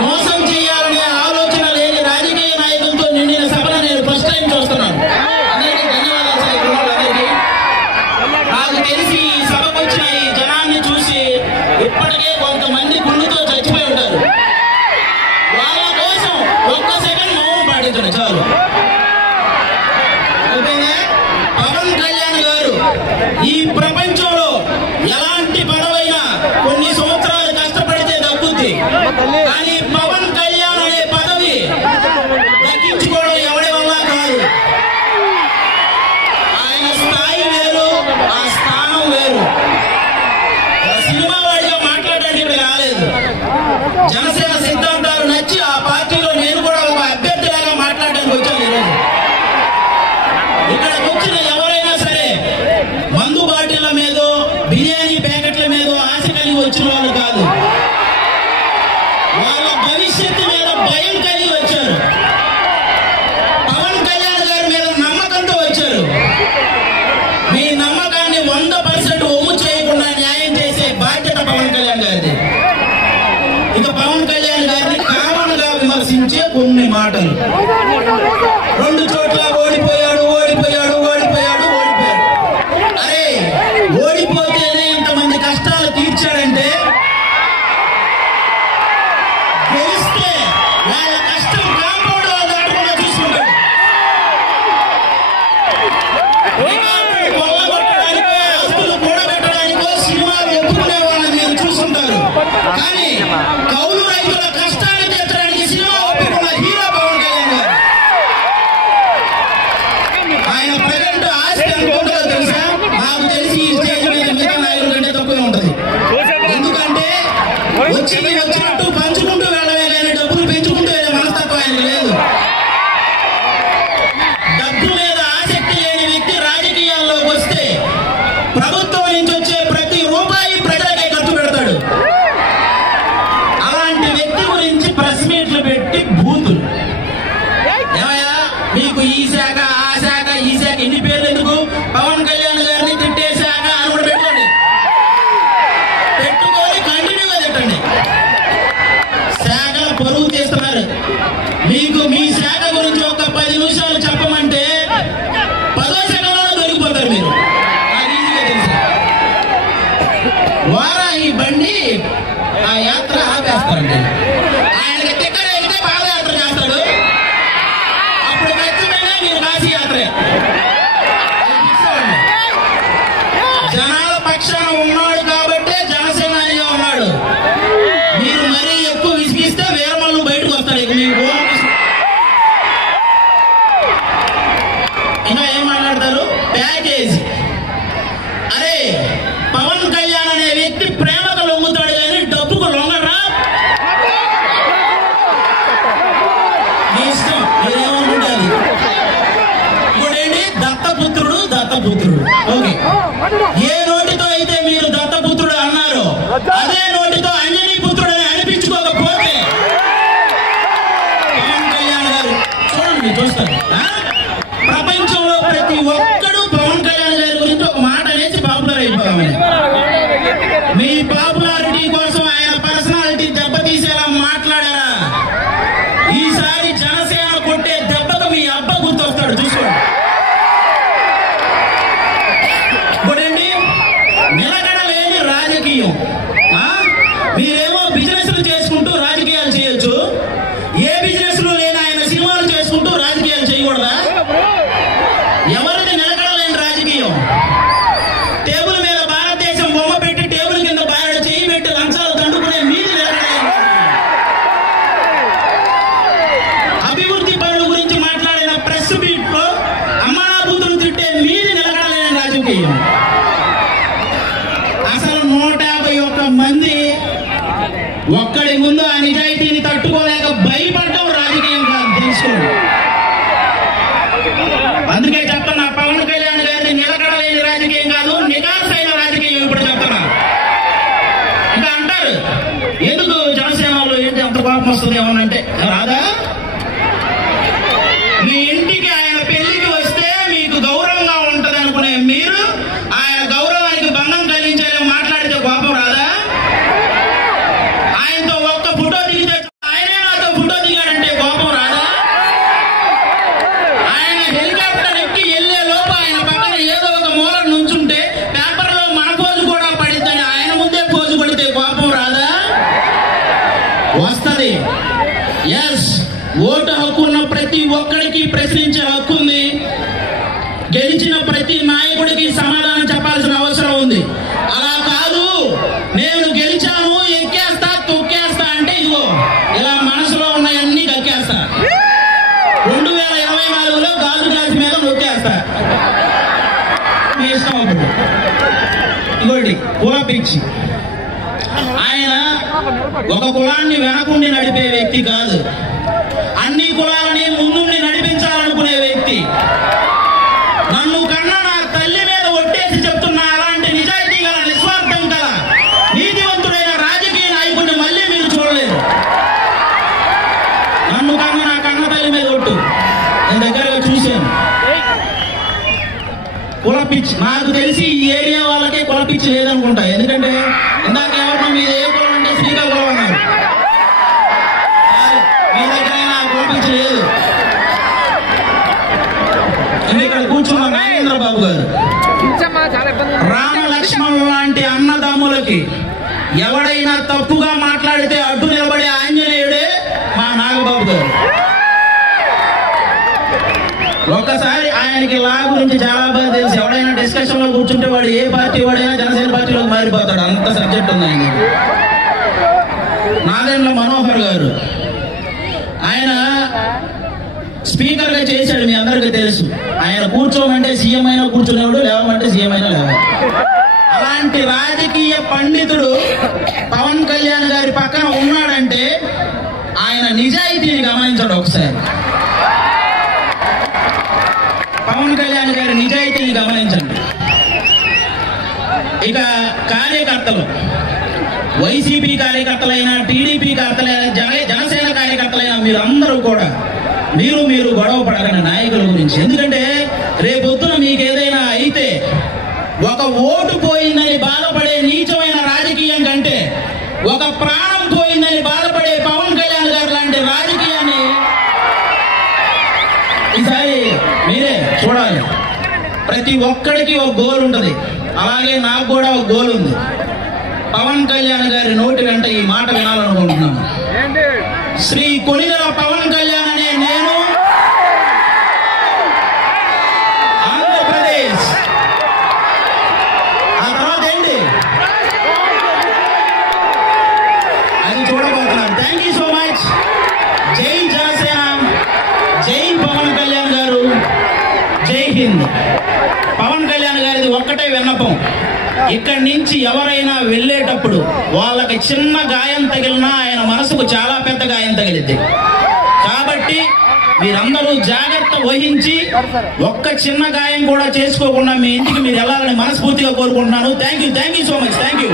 మోసం చేయాలనే ఆలోచన లేని రాజకీయ నాయకులతో నిండిన సభను నేను ఫస్ట్ టైం చూస్తున్నాను. అందరికీ ధన్యవాదాలు సార్. అందరికీ నాకు తెలిసి ఈ సభకు వచ్చిన ఈ జనాన్ని చూసి ఇప్పటికే కొంతమంది గుండెతో చచ్చిపోయి ఉంటారు. వాళ్ళ కోసం ఒక్క సెకండ్ మౌనం పాటించండి చాలు. పవన్ కళ్యాణ్ గారు ఈ ప్రపంచంలో ఎలాంటి పదవైనా కొన్ని సంవత్సరాలు కష్టపడితే దక్కుద్ది. కానీ పవన్ కళ్యాణ్ అనే పదవి దక్కించుకోవడం ఎవరి వల్ల కాదు. ఆయన స్థాయి వేరు, ఆ స్థానం వేరు. సినిమా వాడిగా మాట్లాడడానికి ఇక్కడ రాలేదు. జనసేన సిద్ధాంతాలు నచ్చి ఆ పార్టీలో నేను కూడా ఒక అభ్యర్థిలాగా మాట్లాడడానికి వచ్చాను ఈరోజు. ఇక్కడికి వచ్చిన ఎవరైనా సరే మందు బాటిళ్ల మీదో బిర్యానీ ప్యాకెట్ల మీదో ఆశ కలిగి వచ్చిన వాళ్ళు కాదు. వాళ్ళ భవిష్యత్తు మీద భయం కలిగి వచ్చారు. పవన్ కళ్యాణ్ గారి మీద నమ్మకంతో వచ్చారు. మీ నమ్మకాన్ని 100% ఒమ్ము చేయకుండా న్యాయం చేసే బాధ్యత పవన్ కళ్యాణ్ గారిది. ఇక పవన్ కళ్యాణ్ గారిని కామన్ గా విమర్శించే కొన్ని మాటలు. 2 చోట్ల ఓడిపోయాడు. అరే ఓడిపోతేనే ఇంతమంది కష్టాలు తీర్చాడంటే గెలిస్తే వాళ్ళ కష్టం కాంపౌండ్ దాటకుండా చూసుకుంటాడు. కొల్లగొట్టడానికో ఆస్తులు కూడబెట్టడానికో సినిమాలు ఒప్పుకునే వాళ్ళని మీరు చూస్తుంటారు. కానీ కౌలు రైతుల కష్టాన్ని తీర్చడానికి సినిమా ఒప్పుకున్న హీరో పవన్ కళ్యాణ్ గారు. ఆయన ప్రజెంట్ ఆస్తి అనుకుంటుందో తెలుసా? నాకు తెలిసి ఈ స్టేజ్ మీద మిగతా నాయకుల కంటే తక్కువే ఉంటుంది. ఎందుకంటే వచ్చినట్టు పంచుకుంటూ వెళ్ళమే కానీ డబ్బులు పెంచుకుంటూ వెళ్ళే మనస్తత్వం ఆయనకు లేదు. డబ్బు మీద ఆసక్తి లేని వ్యక్తి రాజకీయాల్లోకి వస్తే ప్రభుత్వం నుంచి వచ్చే ప్రతి రూపాయి ప్రజలకే ఖర్చు పెడతాడు. అలాంటి వ్యక్తి గురించి ప్రెస్ మీట్లు పెట్టి బూతులు. ఏమయ్యా మీకు ఈ శాఖ ఆ శాఖ ఈ శాఖ ఇన్ని పేర్లు ఎందుకు? పవన్ కళ్యాణ్ గారిని తిట్టే శాఖ అని కూడా పెట్టుకోండి. పెట్టుకొని కంటిన్యూగా తిట్టండి. శాఖల పరువు తీస్తున్నారు. మీకు మీ శాఖ గురించి ఒక 10 నిమిషాలు చెప్పమంటే 10వ సెకండ్లో దొరికిపోతారు మీరు. నాకు ఈజీగా తెలుసు. వారాహి బండి ఆ యాత్ర ఆపేస్తారండి. ఆయనకి టికెట్ అయితే పాదయాత్ర చేస్తాడు. అప్పుడు ఖచ్చితంగా మీరు కాశీ యాత్రే. జనాల పక్షాన ఉన్నాడు కాబట్టే జనసేనానిగా ఉన్నాడు. మీరు మరీ ఎక్కువ విసిగిస్తే వీరమల్లు బయటకు వస్తాడు. ఇక మీకు ఇంకా ఏం మాట్లాడతారు? ప్యాకేజ్. అరే పవన్ కళ్యాణ్ అనే వ్యక్తి ప్రేమకు లొంగుతాడు కానీ డబ్బుకు లొంగరా? మీ ఇష్టం, మీరేమనుకుంటారు. ఇప్పుడేంటి దత్తపుత్రుడు. ఓకే, ఏ నోటితో అయితే మీరు దత్తపుత్రుడు అన్నారో అదే నోటితో అంజనీ పుత్రుడు అని అనిపించుకోకపోతే పవన్ కళ్యాణ్ గారు చూడండి, చూస్తారు. ప్రపంచంలో ప్రతి ఒక్కడు పవన్ కళ్యాణ్ గారి గురించి ఒక మాట అనేసి పాపులర్ అయిపోతామని. మీ పాపులారిటీ కోసం ఆయన పర్సనాలిటీ దెబ్బతీసేలా మాట్లాడారా? ఈసారి జనసేన కొట్టే దెబ్బకు మీ అబ్బ గుర్తొస్తాడు, చూసుకోండి. ఇప్పుడండి నిలకడలేని రాజకీయం. మీరేమో బిజినెస్లు చేసుకుంటూ రాజకీయాలు చేయొచ్చు. ఏ బిజినెస్ లో లేని ఆయన సినిమాలు చేసుకుంటూ రాజకీయాలు చేయకూడదా? ఎవరిది నిలకడలేని రాజకీయం? టేబుల్ మీద భారతదేశం బొమ్మ పెట్టి టేబుల్ కింద బాగా చేయి పెట్టి లంచాలు దండుకునే మీది నిలకడలేని. అభివృద్ధి పనుల గురించి మాట్లాడిన ప్రెస్ మీట్ లో అమ్మనాబుద్ధులు తిట్టే మీది నిలకడలేని రాజకీయం. అసలు 151 మంది ఒక్కడి ముందు ఆ నిజాయితీని తట్టుకోలేక భయపడడం రాజకీయం కాదు, తెలుసుకోండి. అందుకే చెప్తున్నా, పవన్ కళ్యాణ్ గారిని నిలకడలేని రాజకీయం కాదు, నికాసైన రాజకీయం ఇప్పుడు చెప్తున్నా. ఇంకా అంటారు ఎందుకు జనసేనలో ఏంటి అంత కోపం వస్తుంది ఏమన్నంటే, రాదా? మీ ఇంటికి ఆయన పెళ్లికి వస్తే మీకు గౌరవంగా ఉంటది అనుకునే మీరు ఆయన గౌరవానికి భంగం కలిగించేలా మాట్లాడితే కోపం రాదా? ఆయనతో ఒక్క ఫోటో దిగితే ఆయనే వస్తుంది. ఎస్, ఓటు హక్కు ఉన్న ప్రతి ఒక్కడికి ప్రశ్నించే హక్కు ఉంది. గెలిచిన ప్రతి నాయకుడికి సమాధానం చెప్పాల్సిన అవసరం ఉంది. అలా కాదు నేను గెలిచాను ఎక్కేస్తా తొక్కేస్తా అంటే ఇదిగో ఇలా మనసులో ఉన్నాయన్నీ దక్కేస్తా. 2024లో గాజు గ్లాస్ మీద నొక్కేస్తా. మీ ఇష్టం. అప్పుడు ఇంకోటి కుల పిచ్చి. ఆయన ఒక కులాన్ని వెనకుండి నడిపే వ్యక్తి కాదు, అన్ని కులాలని ముందుండి నడిపించాలనుకునే వ్యక్తి. నన్ను కన్నా నా తల్లి మీద ఒట్టేసి చెప్తున్నా, అలాంటి నిజాయితీ గల, నిస్వార్థం గల, నీతివంతుడైన రాజకీయ నాయకుడిని మళ్ళీ మీరు చూడలేరు. నన్ను కన్నా నా కన్న తల్లి మీద ఒట్టు నేను దగ్గరగా చూశాను. కులపిచ్చి నాకు తెలిసి ఈ ఏరియా వాళ్ళకే కులపిచ్చి లేదనుకుంటా. ఎందుకంటే ఇందాక ఎవరు మీరు ఏ కులం అంటే శ్రీకాకుళం అన్నారు. మీ దగ్గర నాకు కులపిచ్చి లేదు. ఇక్కడ కూర్చున్న నాగేంద్రబాబు గారు, రామ లక్ష్మణులు లాంటి అన్నదమ్ములకి ఎవడైనా తప్పుగా మాట్లాడితే అడ్డు నిలబడే ఆంజనేయుడే మా నాగబాబు గారు. ఒక్కసారి ఆయనకి లా గురించి చాలా బాగా తెలుసు. ఎవడైనా డిస్కషన్ లో కూర్చుంటే వాడు ఏ పార్టీ వాడైనా జనసేన పార్టీలోకి మారిపోతాడు, అంత సబ్జెక్ట్ ఉంది ఆయన. నాదెండ్ల మనోహర్ గారు, ఆయన స్పీకర్ గా చేశాడు, మీ అందరికీ తెలుసు. ఆయన కూర్చోమంటే సీఎం అయినా కూర్చునేవాడు, లేవమంటే సీఎం అయినా లేవాలి. అలాంటి రాజకీయ పండితుడు పవన్ కళ్యాణ్ గారి పక్కన ఉన్నాడంటే ఆయన నిజాయితీని గమనించాడు. ఒకసారి పవన్ కళ్యాణ్ గారి నిజాయితీని గమనించండి. ఇక కార్యకర్తలు, వైసీపీ కార్యకర్తలైనా, టీడీపీ కార్యకర్తలైనా, జనసేన కార్యకర్తలైనా మీరందరూ కూడా మీరు గొడవ పడకండి నాయకుల గురించి. ఎందుకంటే రేపొద్దున మీకు ఏదైనా అయితే ఒక ఓటు పోయిందని బాధపడే నీచమైన రాజకీయం కంటే ఒక ప్రాణం పోయిందని బాధపడే పవన్ కళ్యాణ్ గారు లాంటి రాజకీయాన్ని ఈసారి మీరే చూడాలి. ప్రతి ఒక్కడికి ఒక గోల్ ఉంటుంది. అలాగే నాకు కూడా ఒక గోల్ ఉంది. పవన్ కళ్యాణ్ గారి నోటి వెంట ఈ మాట వినాలనుకుంటున్నాను. శ్రీ కొనిదెల పవన్ కళ్యాణ్ అనే నేను ఆంధ్రప్రదేశ్, ఆ తర్వాత ఏంటి అది చూడబోతున్నాను. Thank you so much. జై జనసేన, జై పవన్ కళ్యాణ్ గారు, జై హింద్. పవన్ కళ్యాణ్ గారిది ఒక్కటే విన్నపం, ఇక్కడి నుంచి ఎవరైనా వెళ్ళేటప్పుడు వాళ్ళకి చిన్న గాయం తగిలినా ఆయన మనసుకు చాలా పెద్ద గాయం తగిలిద్ది. కాబట్టి మీరందరూ జాగ్రత్త వహించి ఒక్క చిన్న గాయం కూడా చేసుకోకుండా మీ ఇంటికి మీరు వెళ్ళాలని మనస్ఫూర్తిగా కోరుకుంటున్నాను. Thank you so much. Thank you.